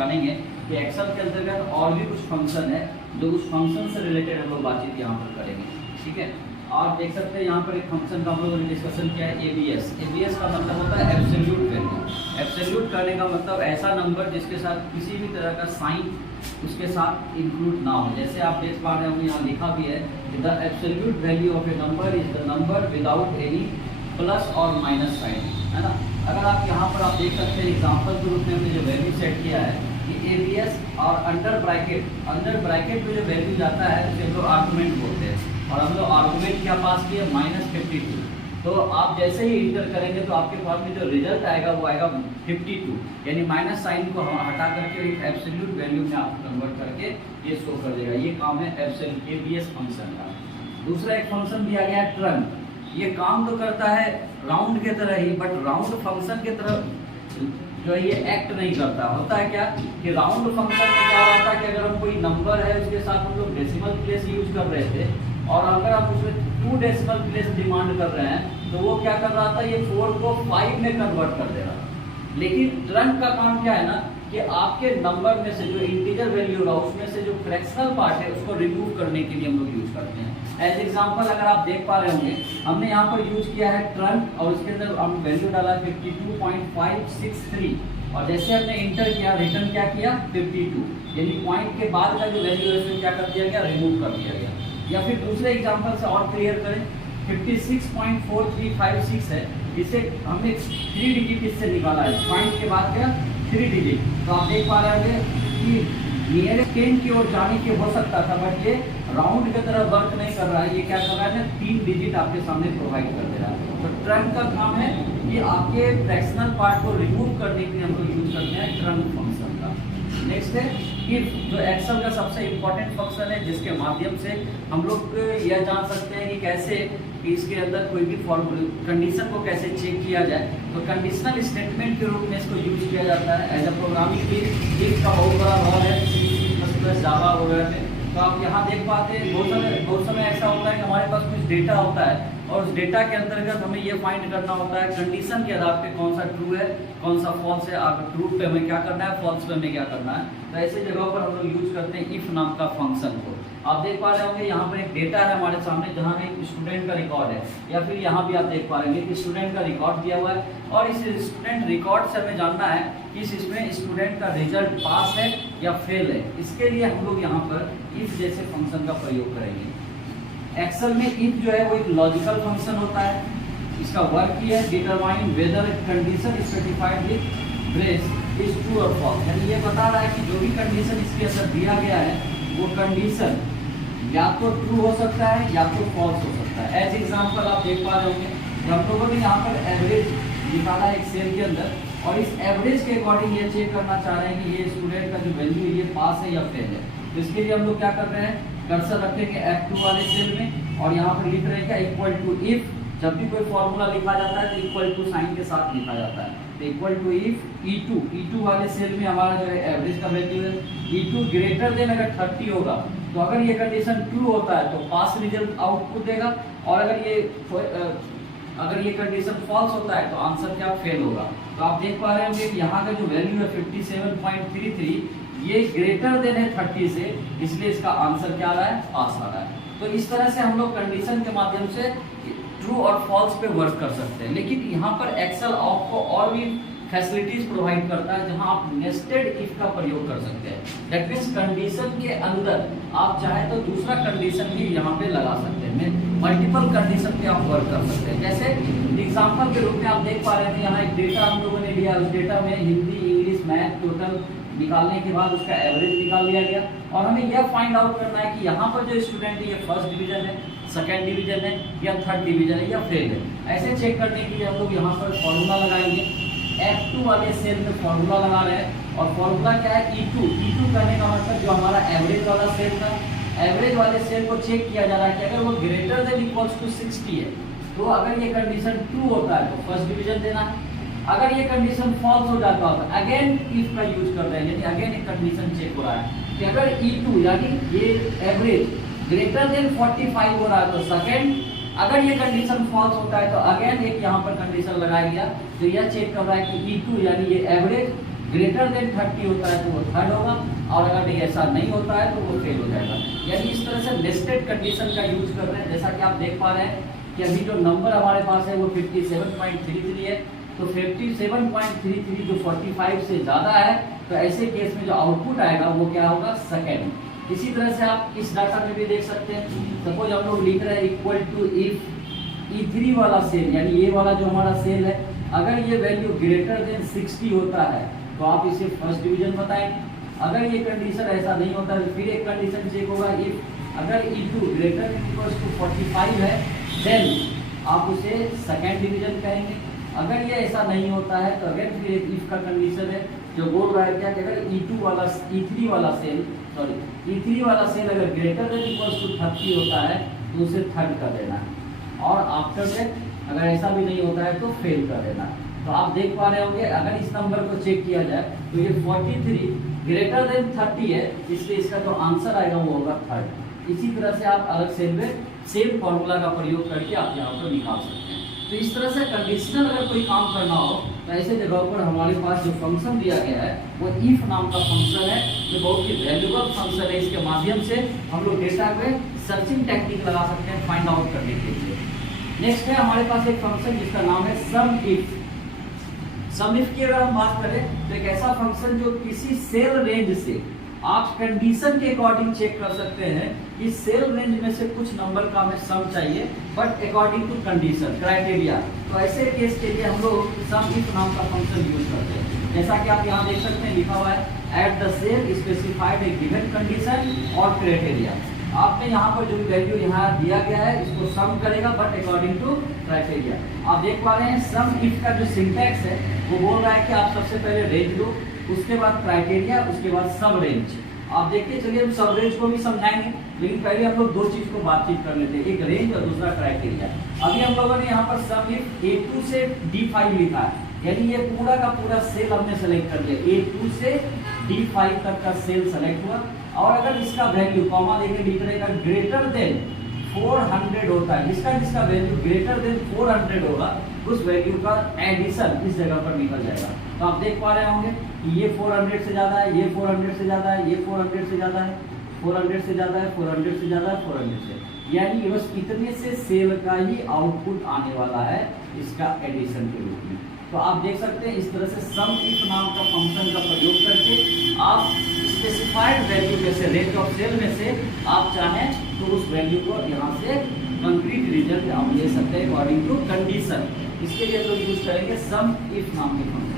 जानेंगे कि एक्सेल के अंतर्गत और भी कुछ फंक्शन है जो उस फंक्शन से रिलेटेड हम लोग बातचीत यहाँ पर करेंगे, ठीक है। आप देख सकते हैं यहाँ पर एक फंक्शन का हम लोगों ने डिस्कशन किया है एबीएस। एबीएस का मतलब होता है एब्सोल्यूट वैल्यू। एब्सोल्यूट करने का मतलब ऐसा नंबर जिसके साथ किसी भी तरह का साइन उसके साथ इंक्लूड ना हो। जैसे आप देख पा रहे होंगे यहाँ लिखा भी है the absolute value of A number is the number without any plus और माइनस साइन, है ना। अगर आप यहाँ पर आप देख सकते हैं एग्जाम्पल के रूप में हमने जो वैल्यू सेट किया है कि एबीएस और अंडर ब्रैकेट में जो वैल्यू जाता है उसे हम लोग आर्गुमेंट बोलते हैं, और हम लोग आर्गुमेंट क्या पास किए -52। तो आप जैसे ही इंटर करेंगे तो आपके पास में जो रिजल्ट आएगा वो आएगा 52, यानी माइनस साइन को हम हटा करके एक एब्सोल्यूट वैल्यू में आप कन्वर्ट करके ये शो कर देगा। ये काम है एब्सोल्यूट एबीएस फंक्शन का। दूसरा एक फंक्शन दिया गया है ट्रंक। ये काम तो करता है राउंड के तरह ही, बट राउंड फंक्शन के तरह जो है ये एक्ट नहीं करता। होता है क्या कि राउंड फंक्शन में क्या होता है कि अगर हम कोई नंबर है उसके साथ हम लोग डेसिमल प्लेस यूज कर रहे थे और अगर आप उसमें 2 डेसिमल प्लेस डिमांड कर रहे हैं तो वो क्या कर रहा था, ये 4 को 5 में कन्वर्ट कर दे रहा था। लेकिन ट्रंक का काम क्या है ना कि आपके नंबर में से जो इंटीजर वैल्यू होगा उसमें से जो फ्रैक्शनल पार्ट है उसको रिमूव करने के लिए हम लोग यूज करते हैं। एज एग्जांपल अगर आप देख पा रहे होंगे हमने यहाँ पर यूज किया है ट्रंक और उसके अंदर हम वैल्यू डाला 52.563 और जैसे हमने इंटर किया रिटर्न क्या किया 52, यानी पॉइंट के बाद का जो वैल्यू है उसमें क्या कर दिया गया, रिमूव कर दिया गया। या फिर दूसरे एग्जांपल से और क्लियर करें 56.4356 है, इसे हमने 3 डिजिट इससे निकाला है, पॉइंट के बाद क्या 3 डिजिट। तो आप देख पा रहे हैं कि नियरेस्ट 10 की ओर जाने के हो सकता था, बट ये राउंड की तरह वर्क नहीं कर रहा है। ये क्या कर रहा है, 3 डिजिट आपके सामने प्रोवाइड कर दे रहा है। तो ट्रंक का काम है कि आपके फ्रैक्शनल पार्ट को रिमूव करने के लिए हम लोग यूज करते हैं ट्रंक फंक्शन का। नेक्स्ट है इफ, जो एक्सेल का सबसे इंपॉर्टेंट फंक्शन है जिसके माध्यम से हम लोग यह जान सकते हैं कि कैसे कि इसके अंदर कोई भी कंडीशन को कैसे चेक किया जाए। तो कंडीशनल स्टेटमेंट के रूप में इसको यूज किया जाता है एज अ प्रोग्रामिंग की। इफ का बहुत बड़ा रोल है C++, जावा वगैरह में। तो आप यहाँ देख पाते हैं बहुत समय ऐसा होता है कि हमारे पास कुछ डेटा होता है और उस डेटा के अंतर्गत हमें ये फाइंड करना होता है कंडीशन के आधार पे कौन सा ट्रू है कौन सा फॉल्स है। अगर ट्रू पे हमें क्या करना है, फॉल्स पे हमें क्या करना है। तो ऐसे जगहों पर हम लोग यूज करते हैं इफ नाम का फंक्शन को। आप देख पा रहे होंगे यहाँ पर एक डेटा है हमारे सामने जहाँ एक स्टूडेंट का रिकॉर्ड है, या फिर यहाँ भी आप देख पा रहे हैं कि स्टूडेंट का रिकॉर्ड दिया हुआ है और इस स्टूडेंट रिकॉर्ड से हमें जानना है कि इसमें स्टूडेंट का रिजल्ट पास है या फेल है। इसके लिए हम लोग यहाँ पर इफ जैसे फंक्शन का प्रयोग करेंगे। एक्सेल में इफ जो है वो एक लॉजिकल फंक्शन होता है। इसका वर्क ये है determine whether condition specified with brace is true और फॉल्स, यानी ये बता रहा है कि जो भी कंडीशन इसके अंदर दिया गया है वो कंडीशन या तो ट्रू हो सकता है या तो फॉल्स हो सकता है। एज एग्जांपल आप देख पा रहे होंगे हम लोगों ने यहाँ पर एवरेज निकाला है एक सेल के अंदर और इस एवरेज के अकॉर्डिंग ये चेक करना चाह रहे हैं कि ये स्टूडेंट का जो वैल्यू है ये पास है या फेल है। तो इसके लिए हम लोग क्या कर रहे हैं, कर्सर रखेंगे F2 वाले सेल में और यहाँ पर लिख रहे हैं क्या इक्वल टू इफ। जब भी कोई फॉर्मूला लिखा जाता है तो इक्वल टू साइन के साथ लिखा जाता है। तो इक्वल टू इफ E2 वाले सेल में हमारा जो है एवरेज का वैल्यू है E2 ग्रेटर देन अगर 30 होगा तो अगर ये कंडीशन ट्रू होता है तो पास रिजल्ट आउटपुट देगा और अगर ये कंडीशन फॉल्स होता है तो आंसर क्या फेल होगा। तो आप देख पा रहे होंगे कि यहाँ का जो वैल्यू है 57.33 ये ग्रेटर देन है 30 से, इसलिए इसका आंसर क्या आ रहा है, पास आ रहा है। तो इस तरह से हम लोग कंडीशन के माध्यम से ट्रू और फॉल्स पे वर्क कर सकते हैं। लेकिन यहाँ पर एक्सेल आपको और भी फैसिलिटीज प्रोवाइड करता है जहां आप नेस्टेड इफ का प्रयोग कर सकते हैं। दैट मीन्स कंडीशन के अंदर आप चाहे तो दूसरा कंडीशन भी यहाँ पे लगा सकते हैं। मल्टीपल कंडीशन पे आप वर्क कर सकते हैं। जैसे एग्जांपल के रूप में आप देख पा रहे थे यहाँ एक डेटा हम लोगों ने लिया, उस डेटा में हिंदी इंग्लिश मैथ टोटल निकालने के बाद उसका एवरेज निकाल लिया गया और हमें यह फाइंड आउट करना है कि यहाँ पर जो स्टूडेंट है ये फर्स्ट डिवीजन है, सेकेंड डिवीजन है या थर्ड डिवीजन है या फेल है। ऐसे चेक करने के लिए हम लोग यहाँ पर फॉर्मूला लगाएंगे। F2 वाले सेल में फॉर्मूला लगा रहे हैं और फॉर्मूला क्या है E2 करने का मतलब जो हमारा एवरेज वाला सेल था, एवरेज वाले सेल को चेक किया जा रहा है कि अगर वो ग्रेटर देन इक्वल्स टू 60 है तो अगर ये कंडीशन ट्रू होता है तो फर्स्ट डिवीजन देना है। अगर ये कंडीशन फॉल्स हो जाता है तो अगेन इफ का यूज कर रहे हैं, यानी अगेन एक कंडीशन चेक हो रहा है कि अगर E2 यानी ये एवरेज ग्रेटर देन 45 हो रहा है तो सेकेंड, अगर ये कंडीशन फॉल्स होता है तो अगेन एक यहाँ पर कंडीशन लगाया गया तो यह चेक कर रहा है कि E2 यानी ये एवरेज ग्रेटर देन 30 होता है तो वो थर्ड होगा, और अगर ऐसा नहीं होता है तो वो फेल हो जाएगा। यानी इस तरह से नेस्टेड कंडीशन का यूज कर रहे हैं। जैसा कि आप देख पा रहे हैं कि अभी जो नंबर हमारे पास है वो 57.33 है, तो 57.33 जो 45 से ज़्यादा है, तो ऐसे केस में जो आउटपुट आएगा वो क्या होगा, सेकेंड। इसी तरह से आप इस डाटा में भी देख सकते हैं। सपोज हम लोग लिख रहे हैं इक्वल टू इफ E3 वाला सेल, यानी ये वाला जो हमारा सेल है, अगर ये वैल्यू ग्रेटर देन 60 होता है तो आप इसे फर्स्ट डिवीजन बताएंगे। अगर ये कंडीशन ऐसा नहीं होता है, फिर एक कंडीशन चेक होगा, इफ अगर E2 greater than equal to 45 है देन आप उसे सेकेंड डिवीजन कहेंगे। अगर ये ऐसा नहीं होता है तो अगर फिर एक इफ का कंडीशन है जो बोल रहा है क्या कि अगर E3 वाला सेल अगर ग्रेटर देन इक्वल टू 30 होता है तो उसे थर्ड कर देना है, और आफ्टर दैट अगर ऐसा भी नहीं होता है तो फेल कर देना है। तो आप देख पा रहे होंगे अगर इस नंबर को चेक किया जाए तो ये 43 ग्रेटर देन 30 है, इसलिए इसका जो आंसर आएगा वो होगा थर्ड। इसी तरह से आप अलग सेल में सेम फॉर्मूला का प्रयोग करके आप यहाँ पर निकाल सकते हैं। तो इस तरह से कंडीशनल अगर कोई काम करना हो तो ऐसे जगहों पर हमारे पास जो फंक्शन दिया गया है वो इफ नाम का फंक्शन है, जो बहुत ही वैल्यूएबल फंक्शन है। इसके माध्यम से हम लोग डेटा में सर्चिंग टेक्निक लगा सकते हैं फाइंड आउट करने के लिए। नेक्स्ट है हमारे पास एक फंक्शन जिसका नाम है सम इफ। सम इफ की अगर हम बात करें तो एक ऐसा फंक्शन जो किसी सेल रेंज से आप कंडीशन के अकॉर्डिंग चेक कर सकते हैं कि सेल रेंज में से कुछ नंबर का हमें सम चाहिए, but according to condition criteria. तो ऐसे केस के लिए हम लोग सम इफ नाम का फंक्शन यूज करते हैं। जैसा कि आप यहाँ देख सकते हैं लिखा हुआ है at the cell specified a given condition और क्राइटेरिया। आपने यहाँ पर जो भी वैल्यू यहाँ दिया गया है इसको सम करेगा बट अकॉर्डिंग टू क्राइटेरिया। आप देख पा रहे हैं सम इफ का जो सिंटैक्स है वो बोल रहा है कि आप सबसे पहले रेंज लो, उसके बाद क्राइटेरिया, उसके बाद सब रेंज। आप देखते चलिए हम सब रेंज को भी समझाएंगे, लेकिन पहले हम लोग दो चीज को बातचीत कर लेते हैं, एक रेंज और दूसरा क्राइटेरिया। अभी हम लोगों ने यहाँ पर सम इफ A2 से D5 लिखा है, यानी ये पूरा का पूरा सेल हमने सेलेक्ट कर लिया, A2 से D5 तक का सेल सेलेक्ट हुआ। और अगर इसका वैल्यू कॉमा देकर लिख रहेगा ग्रेटर देन 400 होता है, जिसका वैल्यू ग्रेटर देन 400 होगा उस वैल्यू का एडिशन इस जगह पर निकल जाएगा। तो आप देख पा रहे होंगे कि ये 400 से ज्यादा है, ये 400 से ज्यादा है, ये 400 से ज्यादा है, 400 से ज्यादा है, 400 से ज्यादा है, 400 से, यानी बस इतने से सेल का ही आउटपुट आने वाला है इसका एडिशन के रूप में। तो आप देख सकते हैं इस तरह से सम इफ नाम का फंक्शन का प्रयोग करके आप स्पेसिफाइड वैल्यू में से, रेंज ऑफ सेल में से आप चाहें तो उस वैल्यू को यहाँ से कंक्रीट रिजल्ट आप ले सकते हैं अकॉर्डिंग टू कंडीशन। इसके लिए तो यूज करेंगे सम इफ नाम के फंक्शन।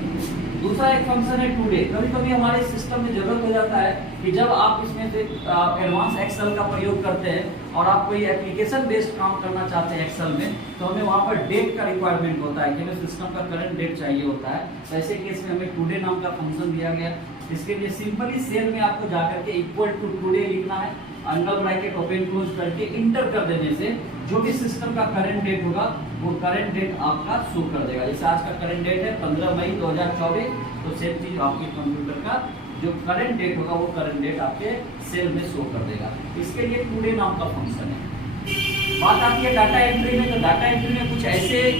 दूसरा एक फंक्शन है टुडे। कभी कभी हमारे सिस्टम में जरूरत हो जाता है कि जब आप इसमें से एडवांस एक्सेल का प्रयोग करते हैं और आप कोई एप्लीकेशन बेस्ड काम करना चाहते हैं एक्सेल में, तो हमें वहाँ पर डेट का रिक्वायरमेंट होता है कि हमें सिस्टम का करंट डेट चाहिए होता है। तो ऐसे केस में हमें टुडे नाम का फंक्शन दिया गया। इसके लिए सिंपली सेल में आपको जाकर के इक्वल टू टुडे लिखना है, अंडर ब्रैकेट ओपन क्लोज करके इंटर कर देने से जो भी सिस्टम का करंट डेट होगा वो करंट डेट आपका शो कर देगा। जैसे आज का करंट डेट है 15 मई 2024, तो सेम चीज आपके कंप्यूटर का जो करंट डेट होगा वो करंट डेट आपके सेल में शो कर देगा। इसके लिए टुडे नाम का फंक्शन है। बात आती है डाटा एंट्री में, तो डाटा एंट्री में कुछ ऐसे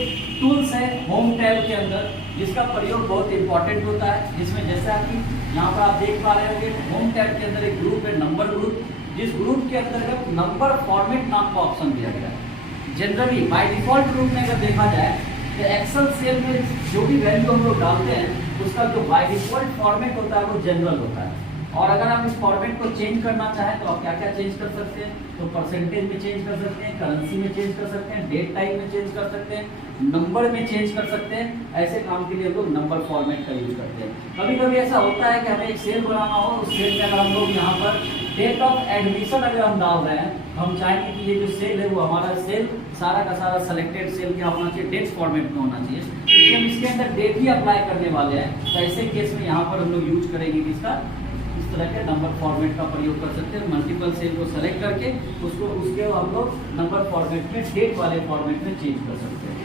टूल्स हैं होम टैब के अंदर जिसका प्रयोग बहुत इंपॉर्टेंट होता है। जिसमें जैसा कि यहाँ पर आप देख पा रहे होंगे होम टैब के अंदर एक ग्रुप है नंबर ग्रुप, जिस ग्रुप के अंतर्गत नंबर फॉर्मेट नाम का ऑप्शन दिया गया है। जनरली बाय डिफॉल्ट रूप में अगर देखा जाए तो एक्सेल सेल में जो भी वैल्यू हम लोग डालते हैं उसका जो बाय डिफॉल्ट फॉर्मेट होता है वो जनरल होता है। और अगर आप इस फॉर्मेट को चेंज करना चाहें तो आप क्या क्या चेंज कर सकते हैं, तो परसेंटेज में चेंज कर सकते हैं, करेंसी में चेंज कर सकते हैं, डेट टाइप में चेंज कर सकते हैं, नंबर में चेंज कर सकते हैं। ऐसे काम के लिए हम लोग नंबर फॉर्मेट का यूज करते हैं। कभी कभी ऐसा होता है कि हमें एक सेल बनाना हो, उस सेल में अगर हम लोग यहाँ पर डेट ऑफ एडमिशन अगर हम डाल रहे हैं, हम चाहेंगे कि ये जो सेल है वो हमारा सेल सारा का सारा सेलेक्टेड सेल क्या होना चाहिए, डेट्स फॉर्मेट में होना चाहिए, क्योंकि हम इसके अंदर डेट ही अप्लाई करने वाले हैं। तो ऐसे केस में यहाँ पर हम लोग यूज करेंगे किसका, इस तरह के नंबर फॉर्मेट का प्रयोग कर सकते हैं। मल्टीपल सेल को सेलेक्ट करके उसको उसके हम लोग नंबर फॉर्मेट में डेट वाले फॉर्मेट में चेंज कर सकते हैं।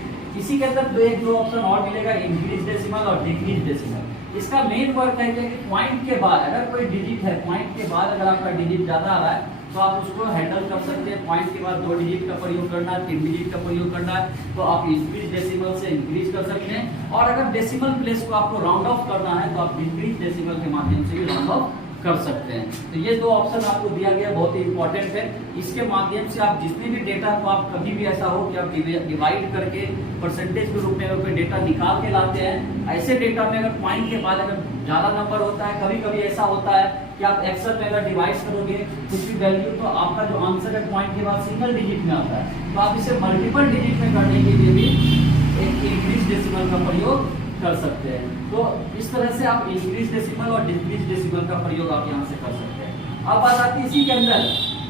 इसी के अंदर दो ऑप्शन और मिलेगा, इंक्रीज डेसिमल और डिक्रीज डेसिमल। इसका मेन वर्क है कि पॉइंट के बाद अगर कोई डिजिट है, पॉइंट के बाद अगर आपका डिजिट ज्यादा आ रहा है तो आप उसको हैंडल कर सकते हैं। पॉइंट के बाद 2 डिजिट का प्रयोग करना है, 3 डिजिट का प्रयोग करना है, तो आप इंक्रीज डेसिमल से इंक्रीज कर सकते हैं। और अगर डेसिमल प्लेस को आपको राउंड ऑफ करना है तो आप डिक्रीज डेसिमल के माध्यम से भी राउंड ऑफ कर सकते हैं। तो ये 2 ऑप्शन आपको दिया गया, बहुत ही इंपॉर्टेंट है। इसके माध्यम से आप जितने भी डेटा को आप कभी भी ऐसा हो कि आप डिवाइड करके परसेंटेज के रूप में कोई डेटा निकाल के लाते हैं, ऐसे डेटा में अगर पॉइंट के बाद अगर ज्यादा नंबर होता है, कभी कभी ऐसा होता है कि आप एक्सेल में अगर डिवाइड करोगे कुछ भी वैल्यू, तो आपका जो आंसर है पॉइंट के बाद सिंगल डिजिट में आता है, तो आप इसे मल्टीपल डिजिट में करने के लिए भी एक इंक्रीज डेसिमल का प्रयोग कर सकते हैं। तो इस तरह से आप इंक्रीज डेसिमल और डिक्रीज डेसिमल का प्रयोग आप यहाँ से कर सकते हैं। अब बात आती है इसी के अंदर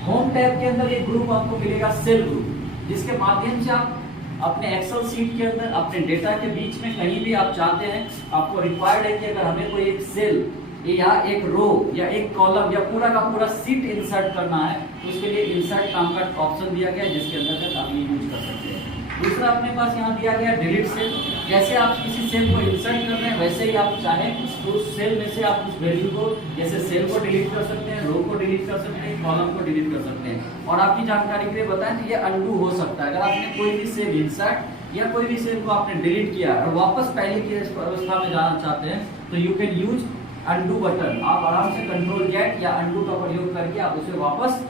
होम टैब के अंदर एक ग्रुप आपको मिलेगा, सेल ग्रुप, जिसके माध्यम से आप अपने एक्सेल शीट के अंदर अपने डेटा के बीच में कहीं भी आप चाहते हैं, आपको रिक्वायर्ड है कि अगर हमें कोई एक सेल या एक रो या एक कॉलम या पूरा का पूरा सीट इंसर्ट करना है, तो उसके लिए इंसर्ट नाम का ऑप्शन दिया गया है, जिसके अंदर आप ये यूज कर सकते हैं। दूसरा अपने पास यहाँ दिया गया डिलीट सेल। जैसे आप किसी सेल को इंसर्ट कर रहे हैं, वैसे ही आप चाहें तो उस सेल में से आप उस वैल्यू को, जैसे सेल को डिलीट कर सकते हैं, रो को डिलीट कर सकते हैं, कॉलम को डिलीट कर सकते हैं। और आपकी जानकारी के लिए बताएं कि ये अनडू हो सकता है। अगर आपने कोई भी सेल इंसर्ट या कोई भी सेल को आपने डिलीट किया और वापस पहले की अवस्था में जाना चाहते हैं, तो you can use undo button. आप आराम से कंट्रोल जेड या अनडू का प्रयोग करके आप उसे वापस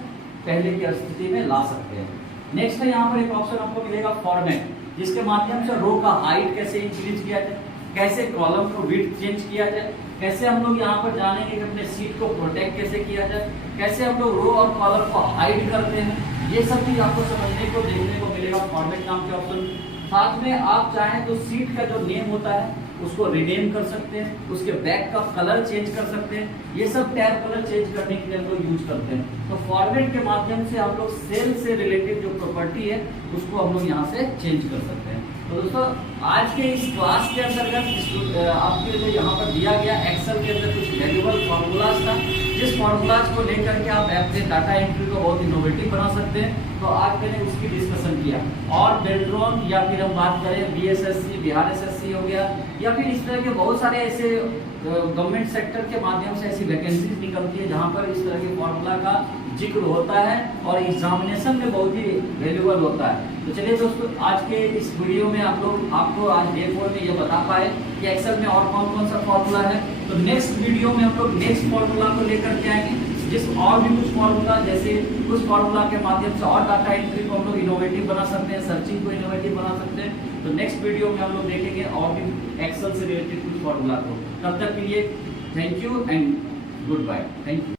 पहले की स्थिति में ला सकते हैं। नेक्स्ट है यहाँ पर एक ऑप्शन आपको मिलेगा फॉर्मेट, जिसके माध्यम से रो का हाइट कैसे इंक्रीज किया जाए, कैसे कॉलम को विड्थ चेंज किया जाए, कैसे हम लोग यहाँ पर जानेंगे कि अपने सीट को प्रोटेक्ट कैसे किया जाए, कैसे हम लोग रो और कॉलम को हाइड करते हैं, ये सब चीज आपको समझने को देखने को मिलेगा फॉर्मेट नाम के ऑप्शन। साथ में आप चाहें तो सीट का जो नेम होता है उसको रिनेम कर सकते हैं, उसके बैक का कलर चेंज कर सकते हैं, ये सब टैब कलर चेंज करने के लिए हम लोग यूज करते हैं। तो फॉर्मेट के माध्यम से हम लोग सेल से रिलेटेड जो प्रॉपर्टी है उसको हम लोग यहाँ से चेंज कर सकते हैं। तो दोस्तों आज के इस क्लास के अंतर्गत आपके लिए यहाँ पर दिया गया एक्सेल के अंदर कुछ वैल्यूएबल फार्मूलाज था, जिस फार्मूलाज को लेकर के आप अपने डाटा एंट्री को बहुत इनोवेटिव बना सकते हैं। तो आज मैंने उसकी डिस्कशन किया। और बेल्ट्रॉन या फिर हम बात करें बीएसएससी, बिहार एसएससी हो गया, या फिर इस तरह के बहुत सारे ऐसे गवर्नमेंट सेक्टर के माध्यम से ऐसी वैकेंसीज निकलती है जहाँ पर इस तरह के फॉर्मूला का जिक्र होता है और एग्जामिनेशन में बहुत ही वैल्यूएबल होता है। तो चलिए दोस्तों, आज के इस वीडियो में आपको आज डे 4 में ये बता पाए कि एक्सेल में और कौन कौन सा फॉर्मूला है। तो नेक्स्ट वीडियो में हम लोग नेक्स्ट फॉर्मूला को लेकर के आएंगे, जिस और भी कुछ फॉर्मूला, जैसे उस फॉर्मूला के माध्यम से और डाटा एंट्री को हम लोग इनोवेटिव बना सकते हैं, सर्चिंग को इनोवेटिव बना सकते हैं। तो नेक्स्ट वीडियो में हम लोग देखेंगे और भी एक्सेल से रिलेटेड कुछ फॉर्मूला को। तब तक के लिए thank you and goodbye. Thank you.